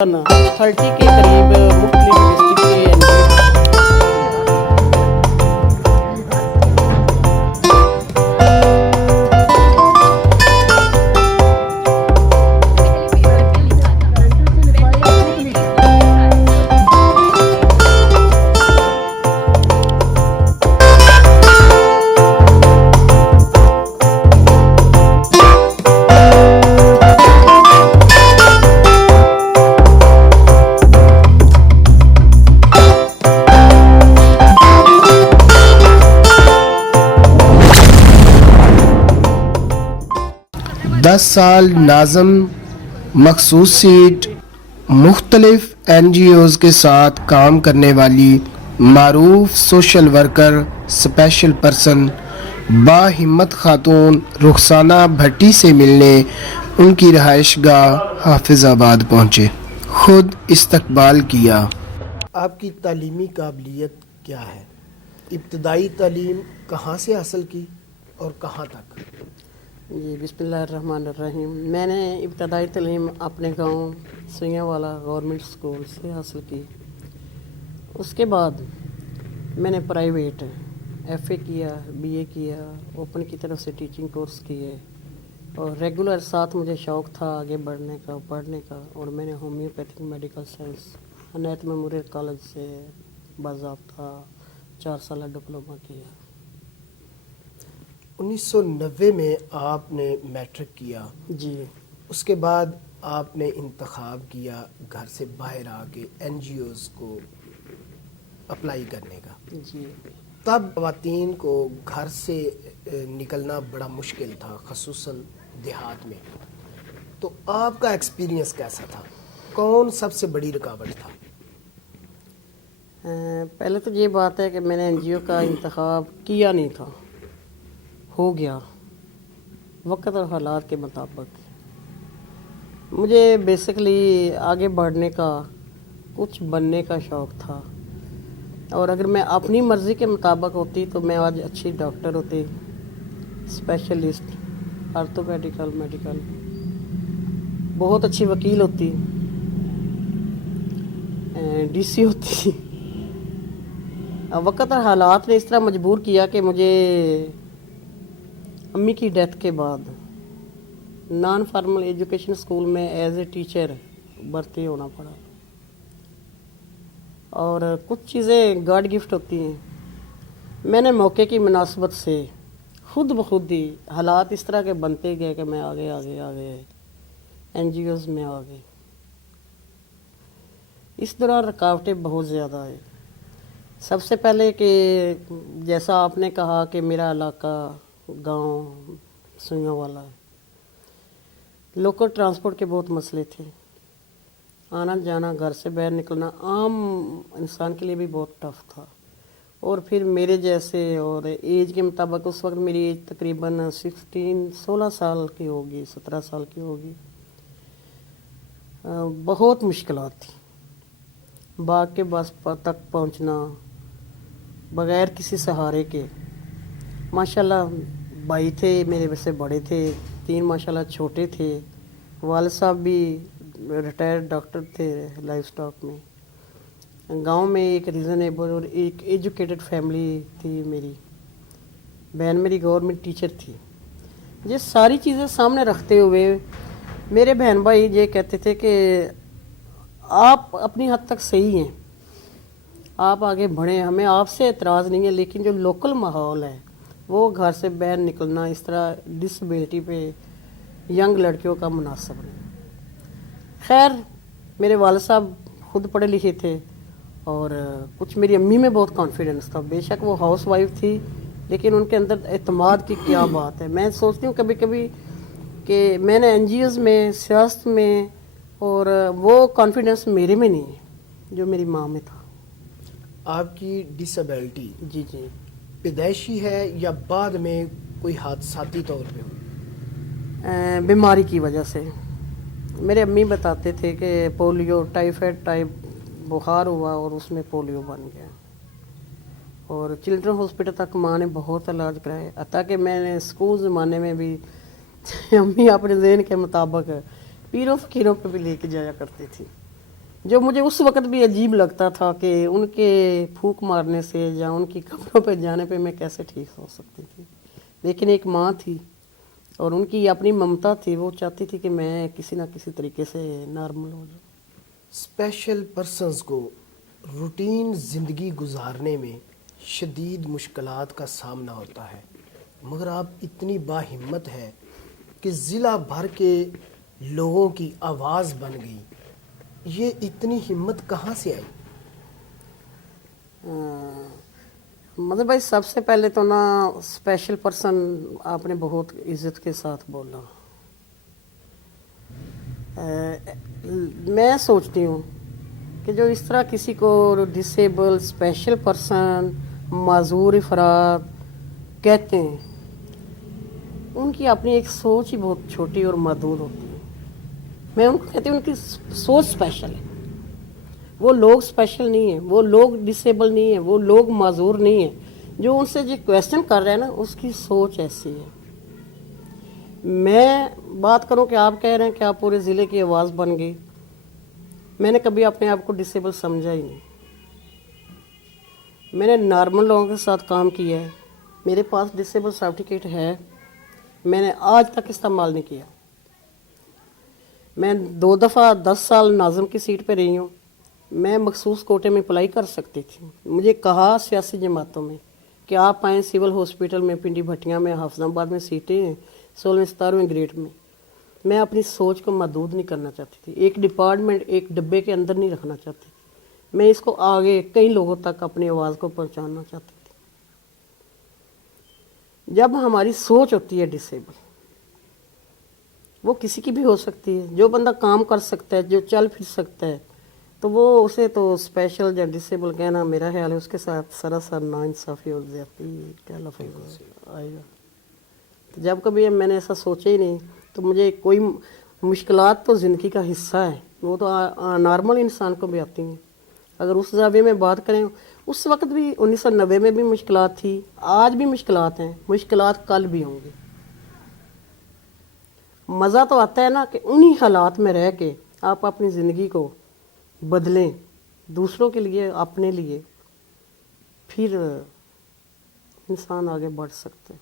30 के करीब मुख्तलिफ डिस्ट्रिक्ट के दस साल नाज़म मखसूस सीट मुख्तलिफ NGOs के साथ काम करने वाली मारूफ सोशल वर्कर स्पेशल पर्सन बाहिम्मत खातून रुखसाना भट्टी से मिलने उनकी रहायशगाह हाफिज़ाबाद पहुँचे, खुद इस्तकबाल किया। आपकी तालीमी काबिलियत क्या है? इब्तदाई तालीम कहाँ से हासिल की और कहाँ तक? जी बिस्मिल्लाहिर्रहमानिर्रहीम। मैंने इब्तदाई तालीम अपने गांव सुइयावाला गवर्नमेंट स्कूल से हासिल की। उसके बाद मैंने प्राइवेट FA किया, BA किया, ओपन की तरफ से टीचिंग कोर्स किए और रेगुलर साथ मुझे शौक़ था आगे बढ़ने का, पढ़ने का, और मैंने homeopathic medical science Inayat memorial college से बाज़ाब्ता 4 साल डिप्लोमा किया। 1990 में आपने मैट्रिक किया जी। उसके बाद आपने इंतखाब किया घर से बाहर आके NGOs को अप्लाई करने का। जी। तब ख़वातीन को घर से निकलना बड़ा मुश्किल था, ख़ुसूसन देहात में। तो आपका एक्सपीरियंस कैसा था? कौन सबसे बड़ी रुकावट था? पहले तो ये बात है कि मैंने NGO का इंतखाब किया नहीं था, हो गया वक्त और हालात के मुताबिक। मुझे बेसिकली आगे बढ़ने का, कुछ बनने का शौक़ था, और अगर मैं अपनी मर्ज़ी के मुताबिक होती तो मैं आज अच्छी डॉक्टर होती, स्पेशलिस्ट ऑर्थोपेडिकल मेडिकल, बहुत अच्छी वकील होती, DC होती। वक्त और हालात ने इस तरह मजबूर किया कि मुझे अम्मी की डेथ के बाद नॉन फॉर्मल एजुकेशन स्कूल में एज ए टीचर भर्ती होना पड़ा। और कुछ चीज़ें गॉड गिफ्ट होती हैं। मैंने मौके की मुनासबत से खुद ब खुद ही हालात इस तरह के बनते गए कि मैं आगे आगे आगे NGOs में आ गई। इस दौरान रुकावटें बहुत ज़्यादा आई। सबसे पहले कि जैसा आपने कहा कि मेरा इलाका गांव सुइयावाला है, लोकल ट्रांसपोर्ट के बहुत मसले थे। आना जाना, घर से बाहर निकलना आम इंसान के लिए भी बहुत टफ था। और फिर मेरे जैसे और एज के मुताबिक, उस वक्त मेरी एज तकरीबन 16 साल की होगी, 17 साल की होगी। बहुत मुश्किलात थी। बाग के बस तक पहुंचना बग़ैर किसी सहारे के। माशाल्लाह भाई थे मेरे से बड़े थे, 3 माशाल्लाह छोटे थे। वालिद साहब भी रिटायर्ड डॉक्टर थे लाइफ स्टॉक में। गांव में एक रीज़नेबल और एक एजुकेटेड फैमिली थी मेरी। बहन मेरी गवर्नमेंट टीचर थी। ये सारी चीज़ें सामने रखते हुए मेरे बहन भाई ये कहते थे कि आप अपनी हद तक सही हैं, आप आगे बढ़ें, हमें आपसे एतराज़ नहीं है, लेकिन जो लोकल माहौल है वो घर से बाहर निकलना इस तरह डिसेबिलिटी पे यंग लड़कियों का मुनासिब नहीं। खैर मेरे वालिद साहब खुद पढ़े लिखे थे और कुछ मेरी अम्मी में बहुत कॉन्फिडेंस था। बेशक वो हाउस वाइफ थी, लेकिन उनके अंदर एतमाद की क्या बात है। मैं सोचती हूँ कभी कभी कि मैंने NGOs में, सियासत में, और वो कॉन्फिडेंस मेरे में नहीं है जो मेरी माँ में था। आपकी डिसेबिलिटी जी जी पैदाइशी है या बाद में कोई हादसाती तौर पे हुई? बीमारी की वजह से। मेरे अम्मी बताते थे कि पोलियो, टाइफाइड टाइप बुखार हुआ और उसमें पोलियो बन गया। और चिल्ड्रन हॉस्पिटल तक माँ ने बहुत इलाज कराए। हत्ता कि मैंने स्कूल ज़माने में भी अम्मी अपने ज़हन के मुताबिक पीरों फ़कीरों पे भी लेके जाया करती थी। जो मुझे उस वक्त भी अजीब लगता था कि उनके फूंक मारने से या उनकी कब्रों पे जाने पे मैं कैसे ठीक हो सकती थी। लेकिन एक माँ थी और उनकी अपनी ममता थी, वो चाहती थी कि मैं किसी ना किसी तरीके से नॉर्मल हो जाऊँ। स्पेशल पर्सन्स को रूटीन ज़िंदगी गुजारने में शदीद मुश्किलात का सामना होता है, मगर आप इतनी बाहिम्मत है कि ज़िला भर के लोगों की आवाज़ बन गई। ये इतनी हिम्मत कहाँ से आई? मतलब भाई सबसे पहले तो ना स्पेशल पर्सन आपने बहुत इज्जत के साथ बोला। मैं सोचती हूँ कि जो इस तरह किसी को डिसेबल, स्पेशल पर्सन, माजूर अफराद कहते हैं, उनकी अपनी एक सोच ही बहुत छोटी और महदूद होती है। मैं उनको कहती हूँ उनकी सोच स्पेशल है। वो लोग स्पेशल नहीं है, वो लोग डिसेबल नहीं है, वो लोग माजूर नहीं है। जो उनसे जो क्वेश्चन कर रहे हैं ना, उसकी सोच ऐसी है। मैं बात करूं कि आप कह रहे हैं कि आप पूरे ज़िले की आवाज़ बन गई, मैंने कभी अपने आप को डिसेबल समझा ही नहीं। मैंने नॉर्मल लोगों के साथ काम किया है, मेरे पास डिसेबल सर्टिफिकेट है, मैंने आज तक इस्तेमाल नहीं किया। मैं 2 दफ़ा 10 साल नाज़म की सीट पे रही हूँ। मैं मखसूस कोटे में अप्लाई कर सकती थी। मुझे कहा सियासी जमातों में कि आप आएँ सिविल हॉस्पिटल में, पिंडी भटिया में, हाफिजाबाद में सीटें हैं 16वें 17वें ग्रेड में। मैं अपनी सोच को महदूद नहीं करना चाहती थी, एक डिपार्टमेंट, एक डब्बे के अंदर नहीं रखना चाहती थी। मैं इसको आगे कई लोगों तक अपनी आवाज़ को पहुँचाना चाहती थी। जब हमारी सोच होती है डिसेबल, वो किसी की भी हो सकती है। जो बंदा काम कर सकता है, जो चल फिर सकता है, तो वो उसे तो स्पेशल या डिसेबल कहना, मेरा ख्याल है उसके साथ सरासर नाइंसाफ़ी और ज़्यादती क्या लफ्ज़ आएगा। तो जब कभी मैंने ऐसा सोचा ही नहीं, तो मुझे कोई मुश्किलात तो ज़िंदगी का हिस्सा है, वो तो नॉर्मल इंसान को भी आती हैं। अगर उस ज़ाविये में बात करें, उस वक्त भी 1990 में भी मुश्किलात थी, आज भी मुश्किलात हैं, मुश्किलात कल भी होंगी। मज़ा तो आता है ना कि उन्हीं हालात में रह के आप अपनी ज़िंदगी को बदलें, दूसरों के लिए, अपने लिए, फिर इंसान आगे बढ़ सकते हैं।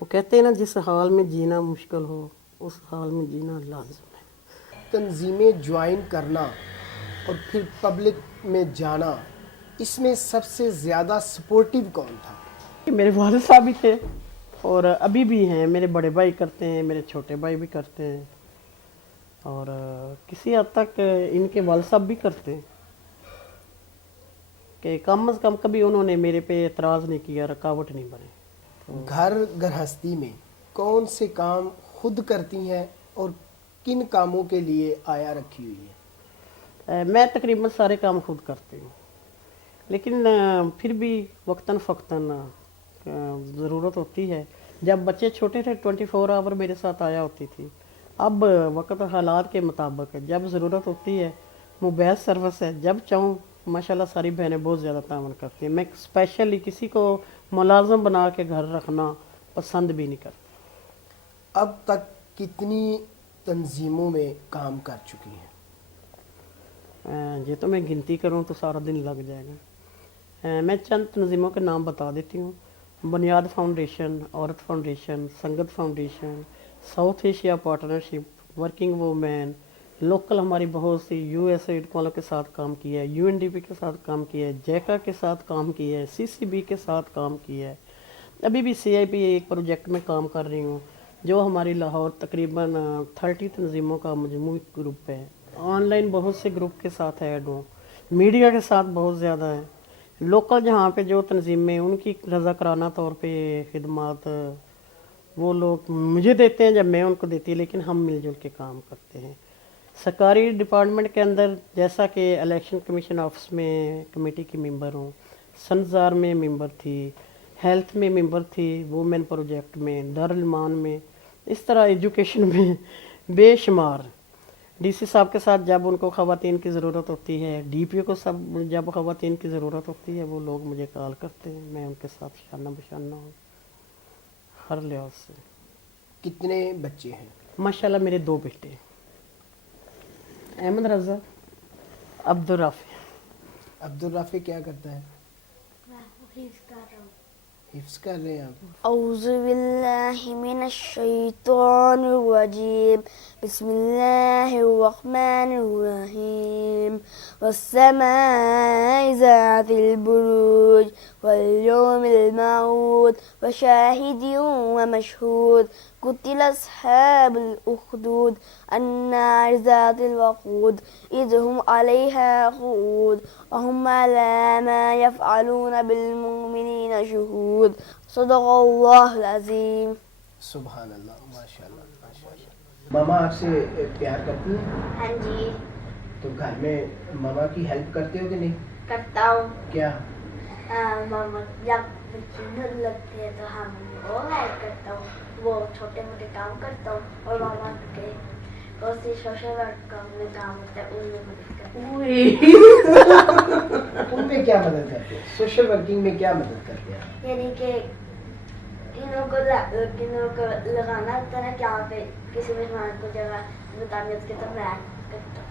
वो कहते हैं ना, जिस हाल में जीना मुश्किल हो, उस हाल में जीना लाजिम है। तंजीमें ज्वाइन करना और फिर पब्लिक में जाना, इसमें सबसे ज़्यादा सपोर्टिव कौन था? मेरे वालिद साहब भी थे और अभी भी हैं। मेरे बड़े भाई करते हैं, मेरे छोटे भाई भी करते हैं, और किसी हद तक इनके वालिद साहब भी करते हैं कि कम अज़ कम कभी उन्होंने मेरे पे एतराज़ नहीं किया, रुकावट नहीं बने। घर गृहस्थी में कौन से काम खुद करती हैं और किन कामों के लिए आया रखी हुई है? मैं तकरीबन सारे काम खुद करती हूँ, लेकिन फिर भी वक्तन फ़क्तन ज़रूरत होती है। जब बच्चे छोटे थे 24 आवर मेरे साथ आया होती थी। अब वक्त हालात के मुताबिक है, जब ज़रूरत होती है मोबाइल सर्विस है, जब चाहूँ माशाल्लाह सारी बहनें बहुत ज़्यादा तावन करती हैं। मैं स्पेशली किसी को मुलाज़म बना के घर रखना पसंद भी नहीं करती। अब तक कितनी तंजीमों में काम कर चुकी हैं? ये तो मैं गिनती करूँ तो सारा दिन लग जाएगा। मैं चंद तंजीमों के नाम बता देती हूँ। बुनियाद फाउंडेशन, औरत फाउंडेशन, संगत foundation, south Asia partnership, working women, local हमारी बहुत सी यूएसएड वालों के साथ काम किया है, यूएनडीपी के साथ काम किया है, जैका के साथ काम किया है, सीसीबी के साथ काम किया है। अभी भी सीआईपी एक प्रोजेक्ट में काम कर रही हूँ, जो हमारी लाहौर तकरीबन 30 तंजीमों का मजमूई ग्रुप है। ऑनलाइन बहुत से ग्रुप के साथ ऐड हूँ, मीडिया के साथ बहुत ज़्यादा है। लोकल जहाँ पे जो तंजीमें, उनकी रज़ाकाराना तौर पे खिदमात वो लोग मुझे देते हैं, जब मैं उनको देती है, लेकिन हम मिलजुल के काम करते हैं। सरकारी डिपार्टमेंट के अंदर जैसा कि इलेक्शन कमीशन ऑफिस में कमेटी की मेंबर हूँ, सनजार में मेंबर थी, हेल्थ में मेंबर थी, वुमेन प्रोजेक्ट में, दारुल-ईमान में, इस तरह एजुकेशन में बेशुमार। डीसी साहब के साथ जब उनको ख़वातीन की ज़रूरत होती है, डीपीओ को सब जब ख़वातीन की ज़रूरत होती है, वो लोग मुझे कॉल करते हैं, मैं उनके साथ शाना बशाना हूँ हर लिहाज से। कितने बच्चे हैं? माशाल्लाह मेरे 2 बेटे, अहमद रज़ा عبدالرافع. عبدالرافع کیا کرتا ہے؟ حفظ کر رہے ہیں آپ؟ اعوذ باللہ من الشیطان الرجیم بسم اللہ الرحمن الرحیم والسماء ذات البروج واليوم الموعود وشاہد ومشہود قتل اصحاب الاخدود النار ذات الوقود اذ هم علیہا قعود وهم علی ما یفعلون بالمؤمنین شہود صدق اللہ العظیم. سبحان اللہ، ماشاء اللہ ماشاء اللہ. ماما آپ سے پیار کرتی ہیں؟ ہاں جی تو گھر میں ماما کی ہیلپ کرتے ہو کہ نہیں؟ کرتا ہوں. کیا؟ ماما جب بچے لگتے ہیں تو ہم وہ ہیلپ کرتا ہوں, وہ چھوٹے موٹے کام کرتا ہوں, اور ماما کے بہت سی سوشل ورک کا میں کام ہوتا ہے ان میں مدد کرتا ہوں. ان میں کیا مدد کرتے ہیں؟ سوشل ورکنگ میں کیا مدد کرتے ہیں؟ یعنی کہ کنوں کو لگانا ہوتا ہے نا کہ یہاں پہ کسی مہمان کو جگہ بتانی ہوتی ہے تو میں کرتا ہوں.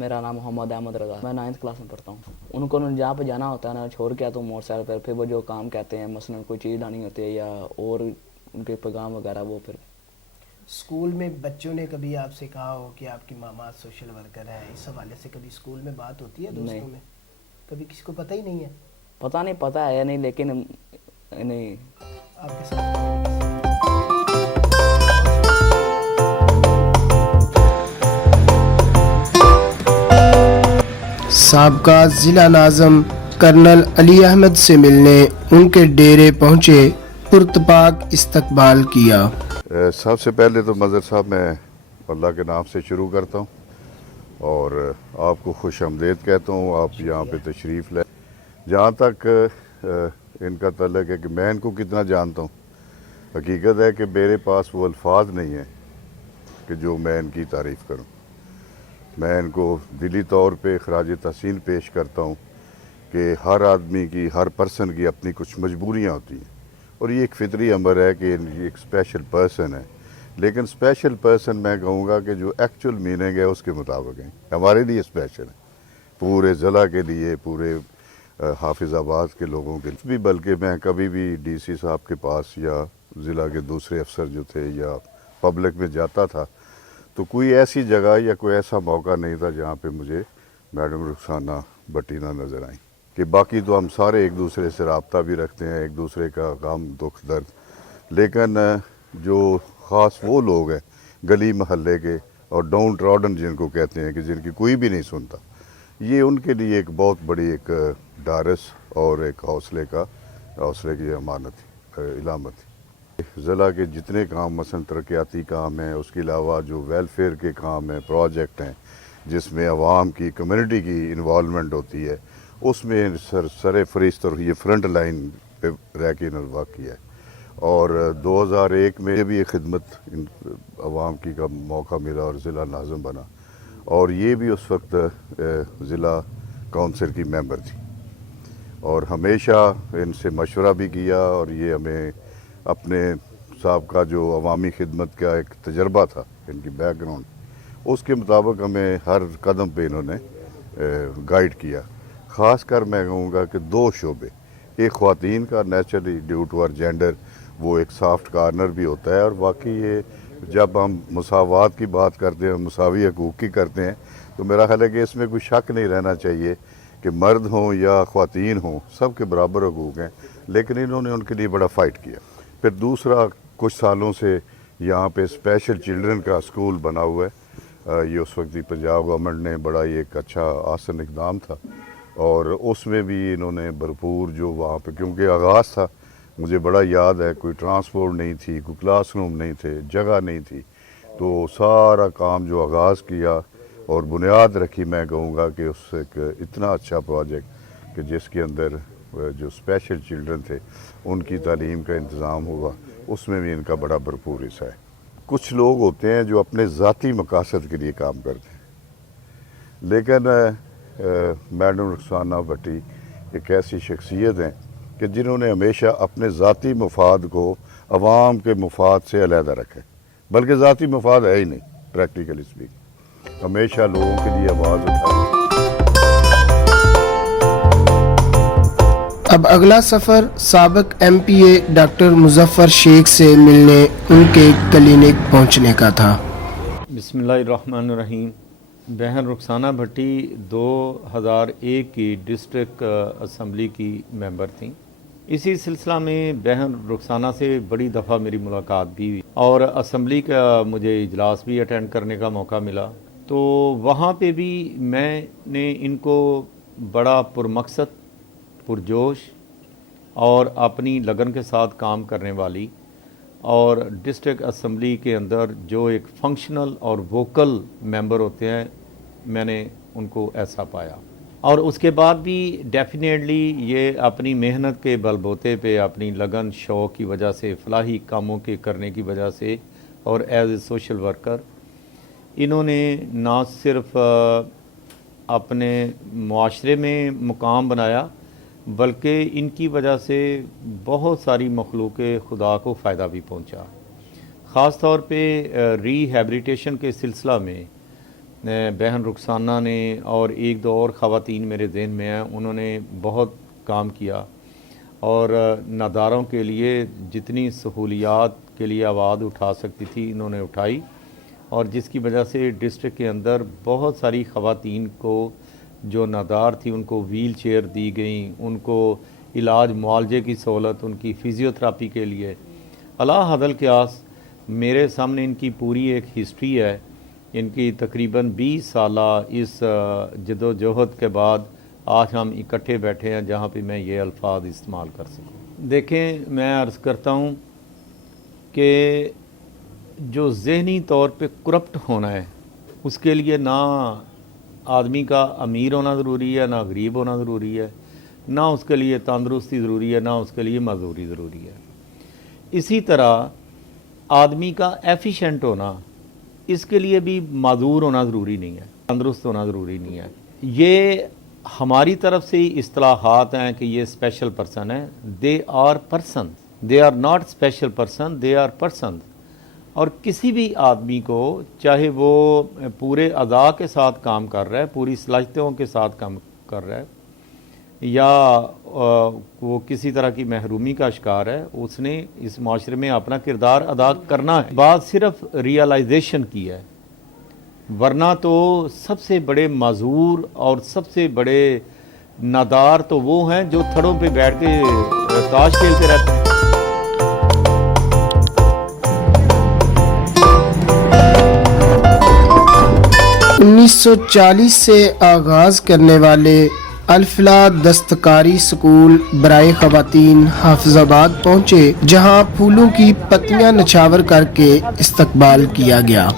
میرا نام محمد احمد رضا, میں 9th کلاس میں پڑھتا ہوں. ان کو جہاں پہ جانا ہوتا ہے نا چھوڑ کے آتا ہوں موٹر سائیکل پر, پھر وہ جو کام کہتے ہیں مثلا کوئی چیز لانی ہوتی ہے یا اور ان کے پیغام وغیرہ وہ پھر. اسکول میں بچوں نے کبھی آپ سے کہا ہو کہ آپ کی ماما سوشل ورکر ہے, اس حوالے سے کبھی اسکول میں بات ہوتی ہے دوستوں میں؟ کبھی کسی کو پتہ ہی نہیں ہے؟ پتہ نہیں پتہ ہے یا نہیں, لیکن نہیں آپ کے ساتھ سابقہ ضلع ناظم کرنل علی احمد سے ملنے ان کے ڈیرے پہنچے, پرتپاک استقبال کیا. سب سے پہلے تو مظہر صاحب میں اللہ کے نام سے شروع کرتا ہوں اور آپ کو خوش آمدید کہتا ہوں. آپ یہاں پہ تشریف لیں. جہاں تک ان کا تعلق ہے کہ میں ان کو کتنا جانتا ہوں, حقیقت ہے کہ میرے پاس وہ الفاظ نہیں ہیں کہ جو میں ان کی تعریف کروں. میں ان کو دلی طور پہ خراج تحسین پیش کرتا ہوں کہ ہر آدمی کی, ہر پرسن کی اپنی کچھ مجبوریاں ہوتی ہیں, اور یہ ایک فطری امر ہے کہ یہ ایک اسپیشل پرسن ہے. لیکن اسپیشل پرسن میں کہوں گا کہ جو ایکچوئل میننگ ہے اس کے مطابق ہیں. ہمارے لیے اسپیشل ہے, پورے ضلع کے لیے, پورے حافظ آباد کے لوگوں کے لیے بھی. بلکہ میں کبھی بھی ڈی سی صاحب کے پاس یا ضلع کے دوسرے افسر جو تھے یا پبلک میں جاتا تھا تو کوئی ایسی جگہ یا کوئی ایسا موقع نہیں تھا جہاں پہ مجھے میڈم رخسانہ بٹی نہ نظر آئیں. کہ باقی تو ہم سارے ایک دوسرے سے رابطہ بھی رکھتے ہیں, ایک دوسرے کا غم دکھ درد, لیکن جو خاص وہ لوگ ہیں گلی محلے کے اور ڈاؤن ٹراڈن جن کو کہتے ہیں کہ جن کی کوئی بھی نہیں سنتا, یہ ان کے لیے ایک بہت بڑی ایک ڈارس اور ایک حوصلے کی امانت علامت تھی. ضلع کے جتنے کام مثلا ترقیاتی کام ہیں, اس کے علاوہ جو ویلفیئر کے کام ہیں, پروجیکٹ ہیں جس میں عوام کی کمیونٹی کی انوالومنٹ ہوتی ہے, اس میں سر فہرست اور یہ فرنٹ لائن پہ رہ کے انہوں کیا ہے. اور 2001 میں بھی یہ خدمت عوام کی کا موقع ملا اور ضلع ناظم بنا, اور یہ بھی اس وقت ضلع کونسل کی ممبر تھی, اور ہمیشہ ان سے مشورہ بھی کیا. اور یہ ہمیں اپنے سابقہ جو عوامی خدمت کا ایک تجربہ تھا, ان کی بیک گراؤنڈ, اس کے مطابق ہمیں ہر قدم پہ انہوں نے گائیڈ کیا. خاص کر میں کہوں گا کہ 2 شعبے, ایک خواتین کا naturally due to our gender وہ ایک سافٹ کارنر بھی ہوتا ہے, اور باقی یہ جب ہم مساوات کی بات کرتے ہیں, مساوی حقوق کی کرتے ہیں, تو میرا خیال ہے کہ اس میں کوئی شک نہیں رہنا چاہیے کہ مرد ہوں یا خواتین ہوں سب کے برابر حقوق ہیں. لیکن انہوں نے ان کے لیے بڑا فائٹ کیا. پھر دوسرا, کچھ سالوں سے یہاں پہ اسپیشل چلڈرن کا اسکول بنا ہوا ہے. یہ اس وقت پنجاب گورنمنٹ نے بڑا یہ ایک اچھا آسن اقدام تھا, اور اس میں بھی انہوں نے بھرپور جو وہاں پہ, کیونکہ آغاز تھا مجھے بڑا یاد ہے, کوئی ٹرانسپورٹ نہیں تھی, کوئی کلاس روم نہیں تھے, جگہ نہیں تھی, تو سارا کام جو آغاز کیا اور بنیاد رکھی, میں کہوں گا کہ اس ایک اتنا اچھا پروجیکٹ کہ جس کے اندر جو اسپیشل چلڈرن تھے ان کی تعلیم کا انتظام ہوا, اس میں بھی ان کا بڑا بھرپور حصہ ہے. کچھ لوگ ہوتے ہیں جو اپنے ذاتی مقاصد کے لیے کام کرتے ہیں, لیکن میڈم رخسانہ بٹی ایک ایسی شخصیت ہیں کہ جنہوں نے ہمیشہ اپنے ذاتی مفاد کو عوام کے مفاد سے علیحدہ رکھا ہے, بلکہ ذاتی مفاد ہے ہی نہیں, پریکٹیکلی اسپیک ہمیشہ لوگوں کے لیے آواز اٹھائی. अब अगला सफ़र सबक MPA डॉक्टर मुजफ्फर शेख से मिलने उनके क्लिनिक पहुंचने का था। बिस्मिल्लाहिर्रहमानिर्रहीम। बहन रुखसाना भट्टी 2001 की डिस्ट्रिक्ट असम्बली की मेंबर थी। इसी सिलसिला में बहन रुखसाना से बड़ी दफ़ा मेरी मुलाकात भी हुई और असम्बली का मुझे इजलास भी अटेंड करने का मौका मिला। तो वहाँ पे भी मैंने इनको बड़ा पुरमकसद, पुरजोश और अपनी लगन के साथ काम करने वाली और डिस्ट्रिक्ट असम्बली के अंदर जो एक फंक्शनल और वोकल मेंबर होते हैं, मैंने उनको ऐसा पाया। और उसके बाद भी डेफिनेटली ये अपनी मेहनत के बलबूते पे, अपनी लगन शौक़ की वजह से, फलाही कामों के करने की वजह से और एज ए सोशल वर्कर इन्होंने ना सिर्फ अपने माशरे में मुकाम बनाया, बल्कि इनकी वजह से बहुत सारी मखलूक खुदा को फ़ायदा भी पहुंचा। ख़ास तौर पे रिहैबिलिटेशन के सिलसिला में बहन रुखसाना ने और एक दो और ख़वातीन मेरे ज़हन में हैं, उन्होंने बहुत काम किया और नादारों के लिए जितनी सहूलियात के लिए आवाज़ उठा सकती थी इन्होंने उठाई और जिसकी वजह से डिस्ट्रिक्ट के अंदर बहुत सारी ख़वातीन को जो नादार थी उनको व्हील चेयर दी गई, उनको इलाज मुआलजे की सहूलत, उनकी फ़िज़ियोथेरापी के लिए अला हदल क्यास मेरे सामने इनकी पूरी एक हिस्ट्री है। इनकी तकरीबन 20 साला इस जदोजहद के बाद आज हम इकट्ठे बैठे हैं जहाँ पे मैं ये अल्फाज इस्तेमाल कर सकूँ। देखें, मैं अर्ज़ करता हूँ कि जो ज़हनी तौर पे करप्ट होना है उसके लिए ना आदमी का अमीर होना ज़रूरी है, ना गरीब होना ज़रूरी है, ना उसके लिए तंदुरुस्ती ज़रूरी है, ना उसके लिए मजदूरी ज़रूरी है। इसी तरह आदमी का एफिशिएंट होना, इसके लिए भी माजूर होना ज़रूरी नहीं है, तंदुरुस्त होना ज़रूरी नहीं है। ये हमारी तरफ से ही इस्तिलाहात हैं कि ये स्पेशल पर्सन है। They are person, they are not special person, they are person. और किसी भी आदमी को, चाहे वो पूरे अदा के साथ काम कर रहा है, पूरी सलाहियतों के साथ काम कर रहा है, या वो किसी तरह की महरूमी का शिकार है, उसने इस माशरे में अपना किरदार अदा करना है। बात सिर्फ रियलाइजेशन की है, वरना तो सबसे बड़े माजूर और सबसे बड़े नादार तो वो हैं जो थड़ों पे बैठ के ताश खेलते रहते हैं। उन्नीस 1940 से आगाज़ करने वाले अल-फलाह दस्तकारी स्कूल बराए ख़वातीन हाफिज़ाबाद पहुँचे, जहाँ फूलों की पत्तियाँ नछावर करके इस्तकबाल किया गया।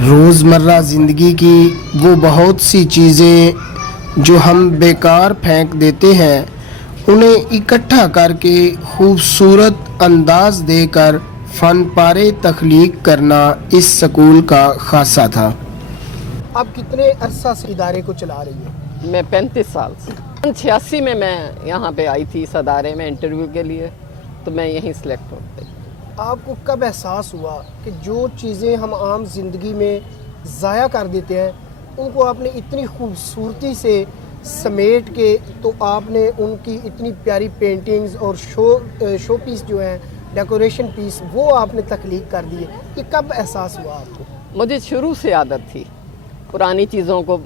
रोज़मर्रा ज़िंदगी की वो बहुत सी चीज़ें जो हम बेकार फेंक देते हैं, उन्हें इकट्ठा करके खूबसूरत अंदाज देकर फ़न पारे तख्लीक करना इस स्कूल का खासा था। आप कितने अरसा से इदारे को चला रही हैं? मैं 35 साल से 86 में मैं यहाँ पे आई थी इस अदारे में इंटरव्यू के लिए, तो मैं यहीं सेलेक्ट हो गई। आपको कब एहसास हुआ कि जो चीज़ें हम आम ज़िंदगी में ज़ाया कर देते हैं उनको आपने इतनी खूबसूरती से समेट के, तो आपने उनकी इतनी प्यारी पेंटिंग्स और शो पीस जो हैं, डेकोरेशन पीस, वो आपने तख्लीक कर दिए? ये कब एहसास हुआ आपको? मुझे शुरू से आदत थी पुरानी चीज़ों को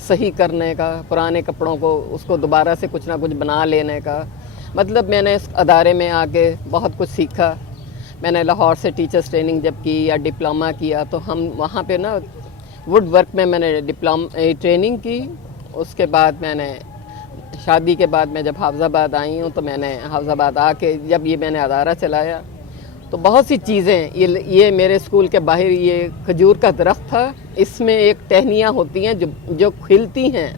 सही करने का, पुराने कपड़ों को उसको दोबारा से कुछ ना कुछ बना लेने का। मतलब मैंने इस अदारे में आके बहुत कुछ सीखा। मैंने लाहौर से टीचर्स ट्रेनिंग जब की या डिप्लोमा किया, तो हम वहाँ पे ना वुड वर्क में मैंने ट्रेनिंग की। उसके बाद मैंने शादी के बाद मैं जब हाफिज़ाबाद आई हूँ, तो मैंने हाफिज़ाबाद आके जब ये मैंने अदारा चलाया, तो बहुत सी चीज़ें, ये मेरे स्कूल के बाहर ये खजूर का दरख्त था, इसमें एक टहनियाँ होती हैं जो खिलती हैं,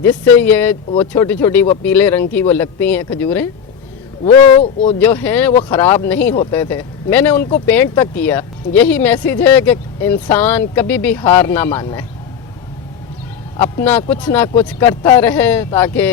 जिससे ये वो छोटी छोटी वो पीले रंग की वो लगती हैं खजूरें, वो जो हैं वो ख़राब नहीं होते थे। मैंने उनको पेंट तक किया। यही मैसेज है कि इंसान कभी भी हार ना माने। अपना कुछ ना कुछ करता रहे ताकि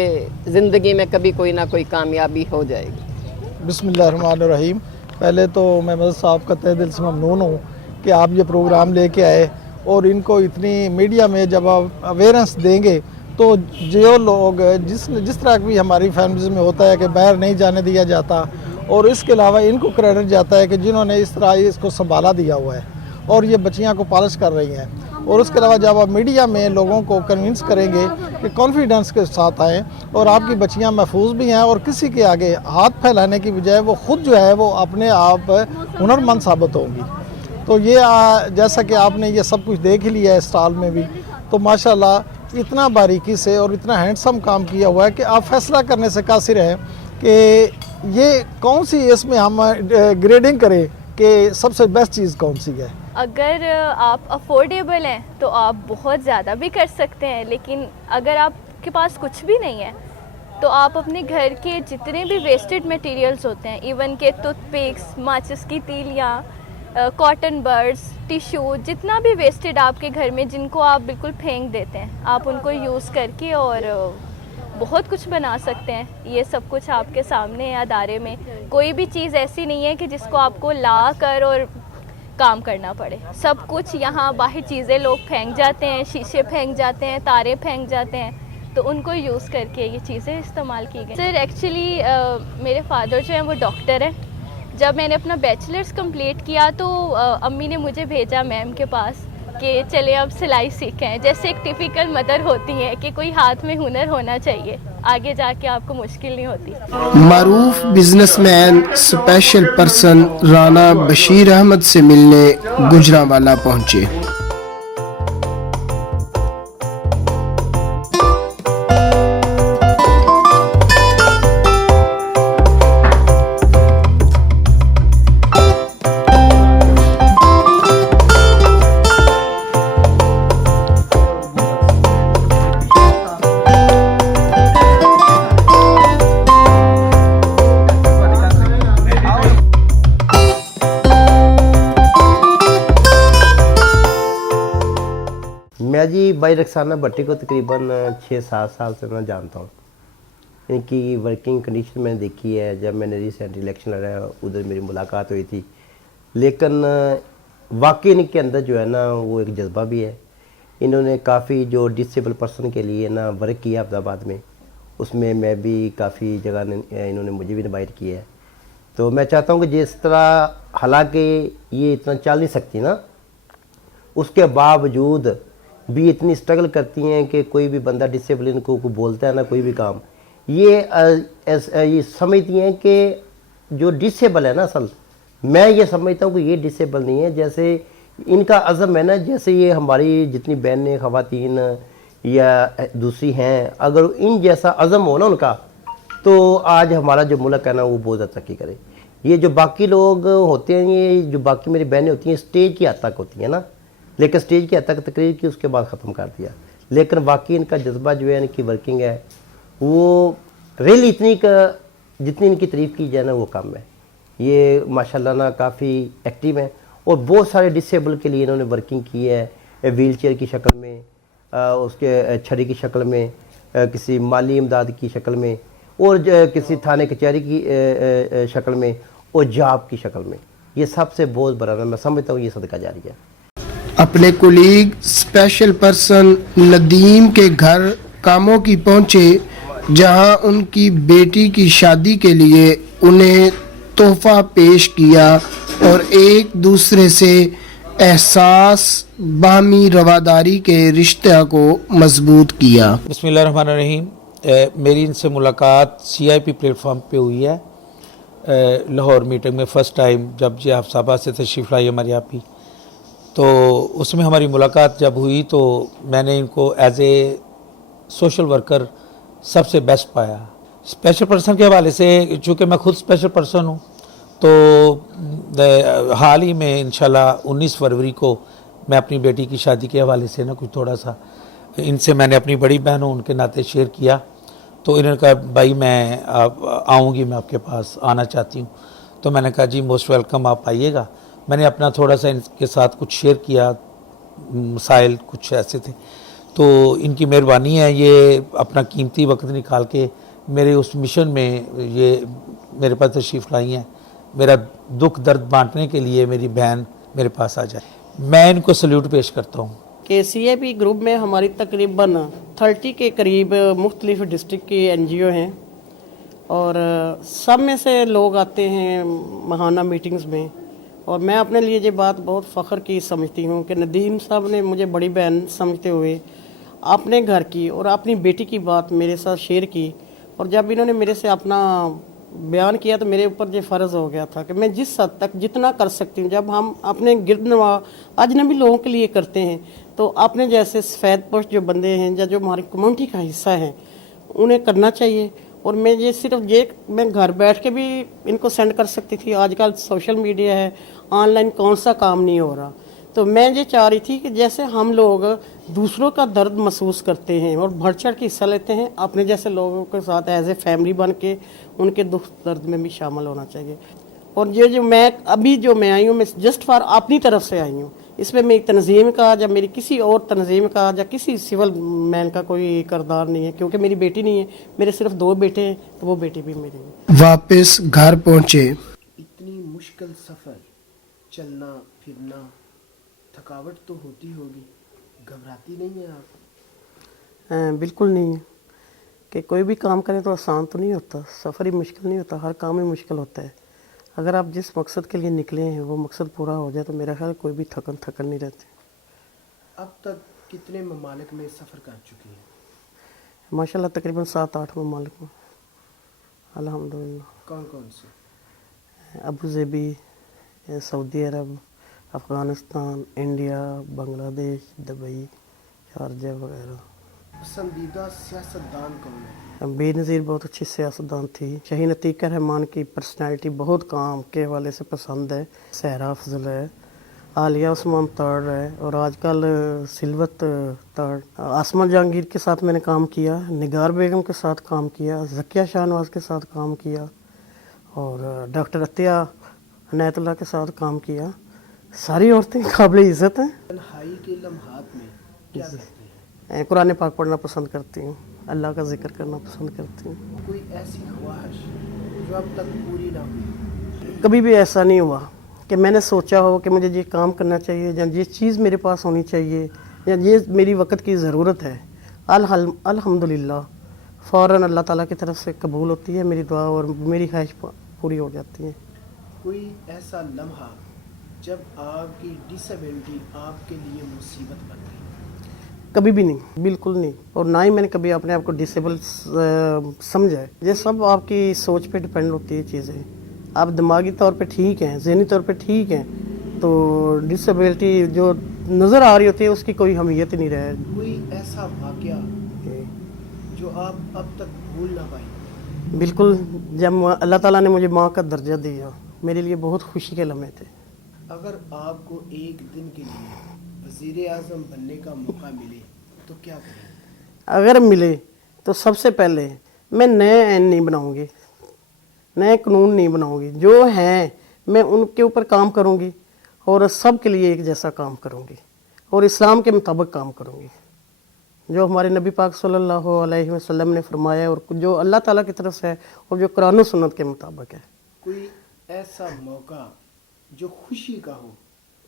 ज़िंदगी में कभी कोई ना कोई कामयाबी हो जाएगी। बिस्मिल्लाहिर्रहमानिर्रहीम। पहले तो मैं मदद साहब का तहे दिल से ममनून हूँ कि आप ये प्रोग्राम लेके आए और इनको इतनी मीडिया में जब आप अवेयरनेस देंगे तो जो लोग जिस तरह भी हमारी फैमिलीज़ में होता है कि बाहर नहीं जाने दिया जाता, और इसके अलावा इनको क्रेडिट जाता है कि जिन्होंने इस तरह इसको संभाला दिया हुआ है और ये बच्चियाँ को पालिश कर रही हैं। और उसके अलावा जब आप मीडिया में लोगों को कन्विंस करेंगे कि कॉन्फिडेंस के साथ आएँ और आपकी बच्चियाँ महफूज भी हैं और किसी के आगे हाथ फैलाने की बजाय वो ख़ुद जो है वो अपने आप हुनरमंद साबित होंगी। तो ये जैसा कि आपने ये सब कुछ देख ही लिया है स्टॉल में भी, तो माशाल्लाह इतना बारीकी से और इतना हैंडसम काम किया हुआ है कि आप फैसला करने से कासिर हैं कि ये कौन सी इसमें हम ग्रेडिंग करें कि सबसे बेस्ट चीज़ कौन सी है। अगर आप अफोर्डेबल हैं तो आप बहुत ज़्यादा भी कर सकते हैं, लेकिन अगर आपके पास कुछ भी नहीं है तो आप अपने घर के जितने भी वेस्टेड मटेरियल्स होते हैं, इवन के टूथपिक्स, माचिस की तीलियाँ, कॉटन बर्ड्स, टिश्यू, जितना भी वेस्टेड आपके घर में जिनको आप बिल्कुल फेंक देते हैं, आप उनको यूज़ करके और बहुत कुछ बना सकते हैं। ये सब कुछ आपके सामने है अदारे में। कोई भी चीज़ ऐसी नहीं है कि जिसको आपको ला कर और काम करना पड़े। सब कुछ यहाँ बाहर चीज़ें लोग फेंक जाते हैं, शीशे फेंक जाते हैं, तारे फेंक जाते हैं, तो उनको यूज़ करके ये चीज़ें इस्तेमाल की गई। सर एक्चुअली मेरे फादर जो हैं वो डॉक्टर हैं। जब मैंने अपना बैचलर्स कंप्लीट किया तो अम्मी ने मुझे भेजा मैम के पास कि चले अब सिलाई सीखें। जैसे एक टिपिकल मदर होती है कि कोई हाथ में हुनर होना चाहिए, आगे जाके आपको मुश्किल नहीं होती। मारूफ businessman special person Rana Bashir Ahmed से मिलने गुजरांवाला पहुंचे। मैं जी भाई रक्साना भट्टी को तकरीबन 6-7 साल से मैं जानता हूँ। इनकी वर्किंग कंडीशन मैंने देखी है। जब मैंने रिसेंट इलेक्शन लड़ा उधर मेरी मुलाकात हुई थी, लेकिन वाकई इनके अंदर जो है ना वो एक जज्बा भी है। इन्होंने काफ़ी जो डिसेबल पर्सन के लिए ना वर्क किया अहमदाबाद में, उसमें मैं भी काफ़ी जगह इन्होंने मुझे भी इनवाइट किया है। तो मैं चाहता हूँ कि जिस तरह हालांकि ये इतना चल नहीं सकती ना, उसके बावजूद भी इतनी स्ट्रगल करती हैं कि कोई भी बंदा डिसेबल इनको को बोलता है ना कोई भी काम, ये समझती हैं कि जो डिसेबल है ना, असल मैं ये समझता हूँ कि ये डिसेबल नहीं है। जैसे इनका अज़म है ना, जैसे ये हमारी जितनी बहनें ख़वातीन या दूसरी हैं, अगर इन जैसा अज़म हो ना उनका, तो आज हमारा जो मुल्क है ना वो बहुत ज़्यादा तरक्की करे। ये जो बाकी लोग होते हैं, ये जो बाकी मेरी बहनें होती हैं, स्टेज की हद तक होती हैं ना, लेकिन स्टेज की हद तक तकरीर की, उसके बाद ख़त्म कर दिया। लेकिन बाकी इनका जज्बा जो है, इनकी वर्किंग है, वो रियली इतनी जितनी इनकी तारीफ़ की जाए ना वो कम है। ये माशाल्लाह ना काफ़ी एक्टिव हैं और बहुत सारे डिसेबल के लिए इन्होंने वर्किंग की है, व्हील चेयर की शक्ल में, उसके छड़ी की शक्ल में, किसी माली इमदाद की शक्ल में, और किसी थाने कचहरी की शक्ल में, और जॉब की शक्ल में। ये सबसे बहुत बड़ा मैं समझता हूँ ये सदका जारी है। अपने कुलीग स्पेशल पर्सन नदीम के घर कामों की पहुंचे, जहां उनकी बेटी की शादी के लिए उन्हें तोहफा पेश किया और एक दूसरे से एहसास बाहमी रवादारी के रिश्ते को मजबूत किया। बिस्मिल्लाहिर्रहमानिर्रहीम। मेरी इनसे मुलाकात CIP प्लेटफॉर्म पे हुई है, लाहौर मीटिंग में फ़र्स्ट टाइम जब जी हफ्साबाद से तशरीफ़ लाई हमारे यहाँ भी, तो उसमें हमारी मुलाकात जब हुई तो मैंने इनको एज ए सोशल वर्कर सबसे बेस्ट पाया। स्पेशल पर्सन के हवाले से, चूँकि मैं खुद स्पेशल पर्सन हूँ, तो हाल ही में इंशाल्लाह 19 फरवरी को मैं अपनी बेटी की शादी के हवाले से ना कुछ थोड़ा सा इनसे मैंने अपनी बड़ी बहन हूँ उनके नाते शेयर किया। तो इन्होंने कहा भाई मैं आऊँगी, मैं आपके पास आना चाहती हूँ। तो मैंने कहा जी मोस्ट वेलकम, आप आइएगा। मैंने अपना थोड़ा सा इनके साथ कुछ शेयर किया, मसाइल कुछ ऐसे थे। तो इनकी मेहरबानी है, ये अपना कीमती वक्त निकाल के मेरे उस मिशन में ये मेरे पास तशरीफ़ लाई हैं, मेरा दुख दर्द बांटने के लिए मेरी बहन मेरे पास आ जाए। मैं इनको सल्यूट पेश करता हूँ। कि CIP ग्रुप में हमारी तकरीबन 30 के करीब मुख्तलिफ डिस्ट्रिक्ट की NGO हैं और सब में से लोग आते हैं माहाना मीटिंग्स में। और मैं अपने लिए ये बात बहुत फ़ख्र की समझती हूँ कि नदीम साहब ने मुझे बड़ी बहन समझते हुए अपने घर की और अपनी बेटी की बात मेरे साथ शेयर की। और जब इन्होंने मेरे से अपना बयान किया तो मेरे ऊपर ये फ़र्ज़ हो गया था कि मैं जिस हद तक जितना कर सकती हूँ, जब हम अपने गिरदनवा अजनबी लोगों के लिए करते हैं तो अपने जैसे सफ़ेद पोश जो बंदे हैं या जो हमारी कम्युनिटी का हिस्सा है उन्हें करना चाहिए। और मैं ये सिर्फ ये मैं घर बैठ के भी इनको सेंड कर सकती थी। आजकल सोशल मीडिया है, ऑनलाइन कौन सा काम नहीं हो रहा। तो मैं ये चाह रही थी कि जैसे हम लोग दूसरों का दर्द महसूस करते हैं और बढ़ चढ़ के हिस्सा लेते हैं, अपने जैसे लोगों के साथ एज ए फैमिली बन के उनके दुख दर्द में भी शामिल होना चाहिए। और ये जो मैं आई हूँ, मैं जस्ट फॉर अपनी तरफ से आई हूँ। इसमें मेरी तंजीम का या मेरी किसी और तंजीम का या किसी सिविल मैन का कोई किरदार नहीं है, क्योंकि मेरी बेटी नहीं है, मेरे सिर्फ 2 बेटे हैं, तो वो बेटी भी मेरी है। वापस घर पहुंचे। इतनी मुश्किल सफ़र, चलना फिरना, थकावट तो होती होगी, घबराती नहीं है आप? बिल्कुल नहीं है कि कोई भी काम करें तो आसान तो नहीं होता, सफ़र ही मुश्किल नहीं होता, हर काम ही मुश्किल होता है। अगर आप जिस मकसद के लिए निकले हैं वो मकसद पूरा हो जाए तो मेरा ख्याल कोई भी थकन नहीं रहती। अब तक कितने ममालिक में सफ़र कर चुकी हैं? माशाल्लाह तकरीबन 7-8 ममालिक में अल्हम्दुलिल्लाह। कौन कौन से? अबू ज़ेबी, सऊदी अरब, Afghanistan, India, Bangladesh, Dubai, Sharjah वगैरह। पसंदीदा सियासतदान कौन है? बेनज़ीर बहुत अच्छी सियासतदान थी। शहीन अतीक़ा रहमान की पर्सनैलिटी बहुत काम के हवाले से पसंद है। सहरा अफजल है, आलिया उस्मान थर्ड है और आजकल सिल्वत थर्ड। आसमा जहांगीर के साथ मैंने काम किया, निगार बेगम के साथ काम किया, ज़किया शाहनवाज के साथ काम किया और डॉक्टर अतिया अनायतुल्लाह के साथ काम किया। सारी औरतें काबिल इज़्ज़त हैं। तन्हाई के लम्हात में क्या करते हैं? कुरान पाक पढ़ना पसंद करती हूँ, अल्लाह का जिक्र करना पसंद करती हूँ। कोई ऐसी ख्वाहिश जो अब तक पूरी ना हुई? कभी भी ऐसा नहीं हुआ कि मैंने सोचा हो कि मुझे ये काम करना चाहिए या ये चीज़ मेरे पास होनी चाहिए या ये मेरी वक्त की ज़रूरत है। अल्हम्दुलिल्लाह फ़ौरन अल्लाह ताला की तरफ से कबूल होती है मेरी दुआ और मेरी ख्वाहिश पूरी हो जाती है। कोई ऐसा लम्हा जब आपकी डिसेबिलिटी आपके लिए मुसीबत बन गई? कभी भी नहीं, बिल्कुल नहीं। और ना ही मैंने कभी अपने आप को डिसेबल समझा है। ये सब आपकी सोच पे डिपेंड होती है चीज़ें। आप दिमागी तौर पे ठीक हैं, ज़हनी तौर पे ठीक हैं, तो डिसेबिलिटी जो नज़र आ रही होती है उसकी कोई अहमियत ही नहीं रहे। कोई ऐसा वाक़या जो आप अब तक भूल ना पाई? बिल्कुल, जब अल्लाह ताला ने मुझे माँ का दर्जा दिया, मेरे लिए बहुत खुशी के लम्हे थे। अगर आपको एक दिन के लिए वज़ीर आज़म बनने का मौका मिले तो क्या करें? अगर मिले तो सबसे पहले मैं नए आइन नहीं बनाऊंगी, नए कानून नहीं बनाऊंगी, जो हैं मैं उनके ऊपर काम करूंगी और सब के लिए एक जैसा काम करूंगी और इस्लाम के मुताबिक काम करूंगी, जो हमारे नबी पाक सल्लल्लाहु अलैहि वसल्लम ने फरमाया और जो अल्लाह ताला की तरफ से है और जो कुरान और सुन्नत के मुताबिक है। कोई ऐसा मौका जो खुशी का हो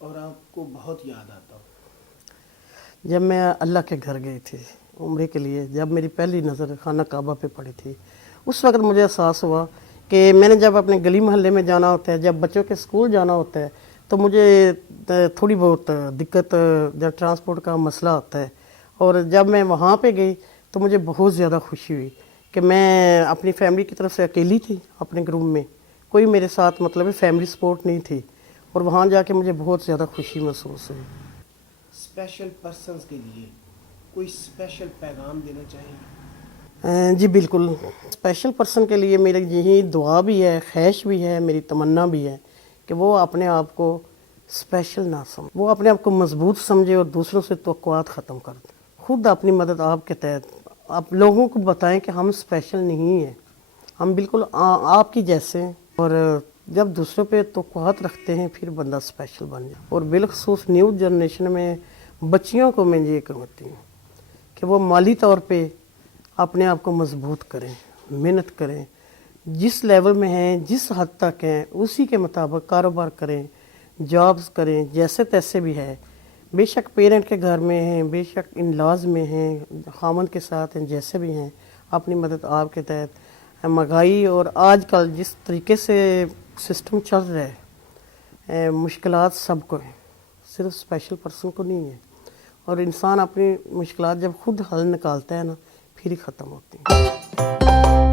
और आपको बहुत याद आता हो? जब मैं अल्लाह के घर गई थी उम्रे के लिए, जब मेरी पहली नज़र खाना काबा पे पड़ी थी, उस वक्त मुझे एहसास हुआ कि मैंने जब अपने गली मोहल्ले में जाना होता है, जब बच्चों के स्कूल जाना होता है, तो मुझे थोड़ी बहुत दिक्कत, जब ट्रांसपोर्ट का मसला होता है। और जब मैं वहाँ पे गई तो मुझे बहुत ज़्यादा खुशी हुई कि मैं अपनी फैमिली की तरफ से अकेली थी, अपने ग्रुप में कोई मेरे साथ मतलब फैमिली सपोर्ट नहीं थी, और वहाँ जाके मुझे बहुत ज़्यादा खुशी महसूस हुई। स्पेशल पर्सन्स के लिए कोई स्पेशल पैगाम देना चाहेंगे? जी बिल्कुल, स्पेशल पर्सन के लिए मेरी यही दुआ भी है, ख्वाहिश भी है, मेरी तमन्ना भी है कि वो अपने आप को स्पेशल ना समझे, वो अपने आप को मजबूत समझे और दूसरों से तवक्कुआत ख़त्म कर दे। खुद अपनी मदद आपके तहत आप लोगों को बताएं कि हम स्पेशल नहीं हैं, हम बिल्कुल आपकी जैसे हैं। और जब दूसरों पे तवक्कुआत रखते हैं फिर बंदा स्पेशल बन जाए। और बिलखसूस न्यू जनरेशन में बच्चियों को मैं ये कहती हूँ کہ وہ माली तौर पे अपने आप को मजबूत करें, मेहनत करें, जिस लेवल में हैं, जिस हद तक हैं उसी के मुताबिक कारोबार करें, जॉब्स करें, जैसे तैसे भी है। बेशक पेरेंट के घर में हैं, बेशक इन लॉज में हैं, खामन के साथ हैं, जैसे भी हैं, अपनी मदद आपके तहत। महंगाई और आजकल जिस तरीके से सिस्टम चल रहा है, मुश्किलात सबको हैं, सिर्फ स्पेशल पर्सन को नहीं है। और इंसान अपनी मुश्किलात जब खुद हल निकालता है ना, फिर ही ख़त्म होती हैं।